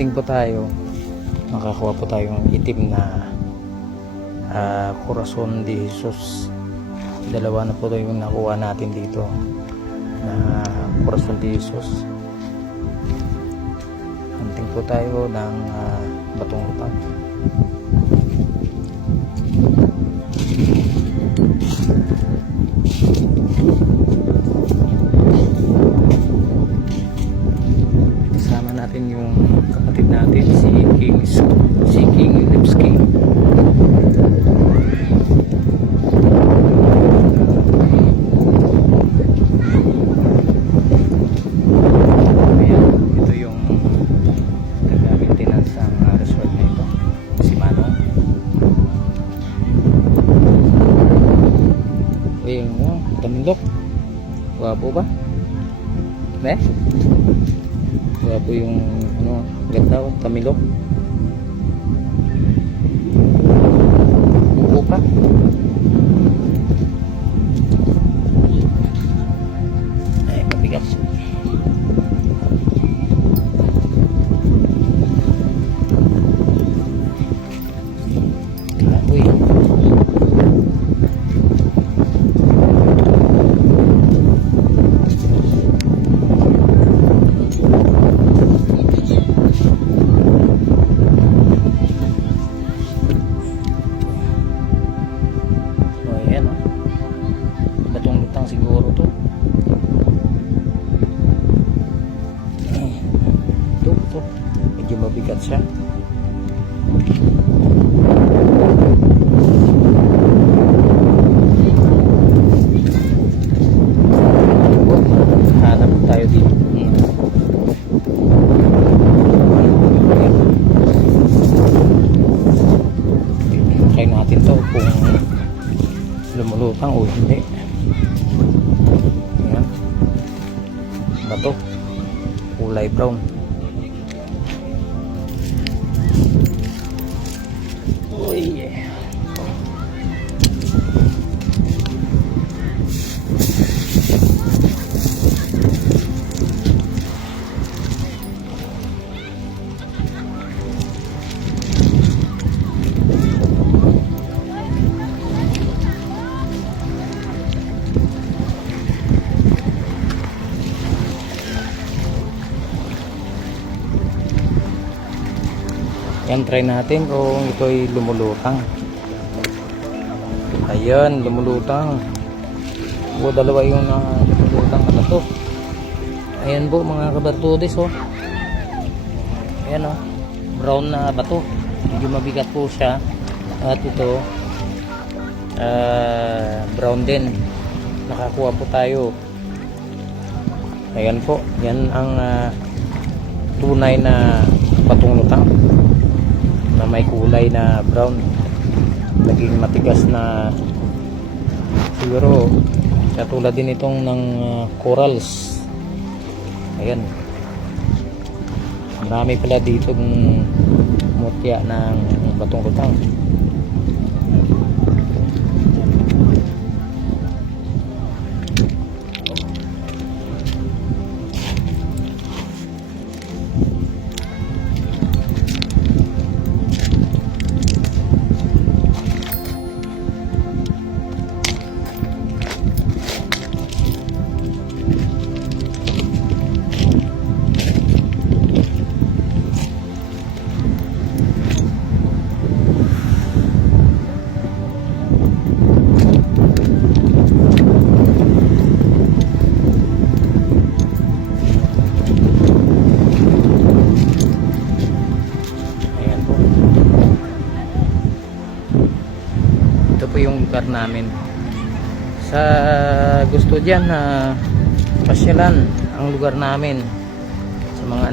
hunting po tayo, nakakuha po tayong itim na Corazon de Jesus. Dalawa na po ito yung nakuha natin dito na Corazon de Jesus. Hunting po tayo ng batong lupang. Kasama natin yung kapatid natin si King Lipski. Tamilok. Wapo ba? Be? Wapo yung ganda o tamilok. Buo pa. Ay, mabigat. Uy. Siguro to medyo mabigat siya. Hanap tayo dito. Try natin to kung lumulutang o hindi. Ayan. Bato. Kulay brown. Uy, yeah. Yan, try natin kung ito'y lumulutang. Ayan, lumulutang. O, dalawa yung lumulutang na to. Ayan po mga kabartudes, oh. Ayan, oh. Brown na bato. Medyo mabigat po siya. At ito, brown din. Nakakuha po tayo. Ayan po. Yan ang tunay na batong lutang na may kulay na brown, naging matigas na siguro katulad din itong ng corals. Ayan, marami pala dito ng mutya ng batong lutang. Yung lugar namin. Sa gusto dyan na pasyalan ang lugar namin, sa mga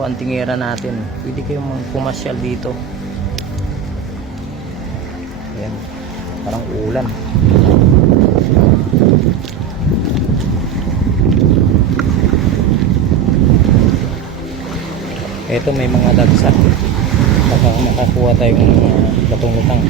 antingera natin, pwede kayong pumasyal dito. Ayan, parang ulan. Ito may mga dagsa, baka makakuha tayong batong lutang.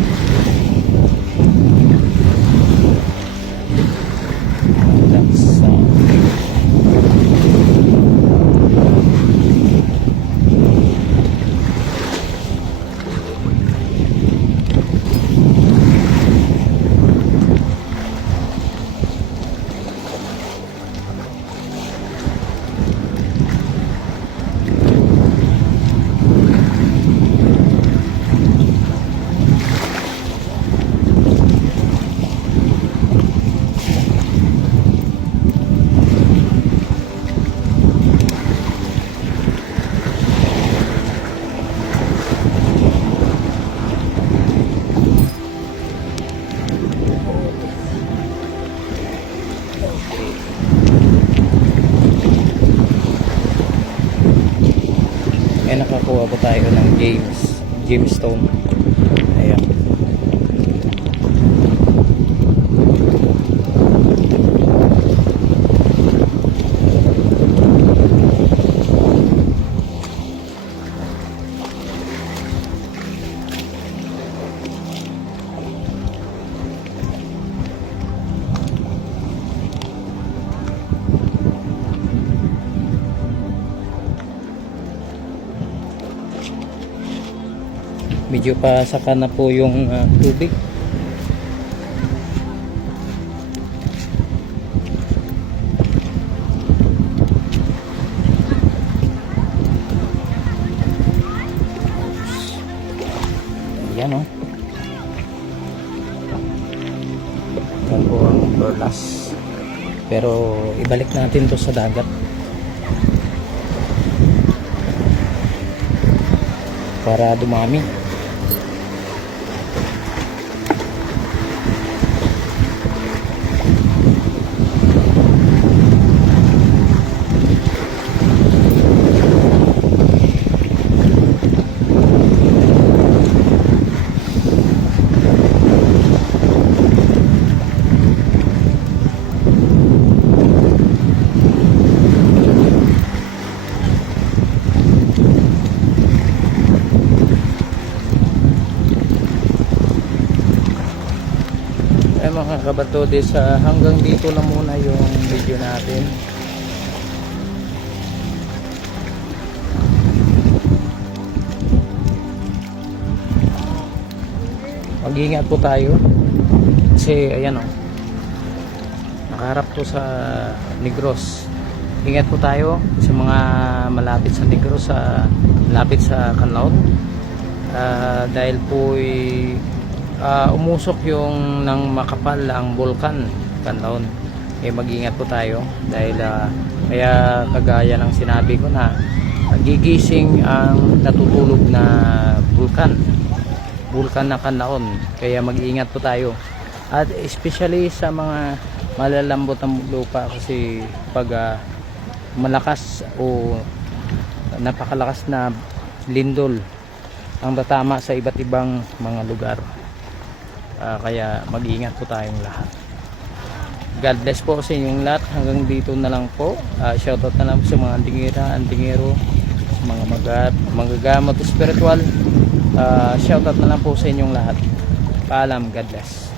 Okay. May nakakuha po tayo ng gemstone. Ayan. Medyo pasaka na po yung tubig. Ayan o. Yan po ang perlas. Pero ibalik natin to sa dagat para dumami. Mga kabatodis, hanggang dito lang muna yung video natin. Mag-ingat po tayo kasi ayan o, nakaharap to sa Negros. Ingat po tayo sa mga malapit sa Negros, malapit sa Canlaon, dahil po umusok yung ng makapal ang bulkan Canlaon. Mag-ingat po tayo dahil kaya kagaya ng sinabi ko na gigising ang natutulog na bulkan na Canlaon, kaya mag-ingat po tayo, at especially sa mga malalambot ang lupa, kasi pag malakas o napakalakas na lindol ang tatama sa iba't ibang mga lugar. Kaya mag-iingat po tayong lahat. God bless po sa inyong lahat. Hanggang dito na lang po. Shoutout na lang po sa mga antingero, mga magagamot spiritual. Shoutout na lang po sa inyong lahat. Paalam. God bless.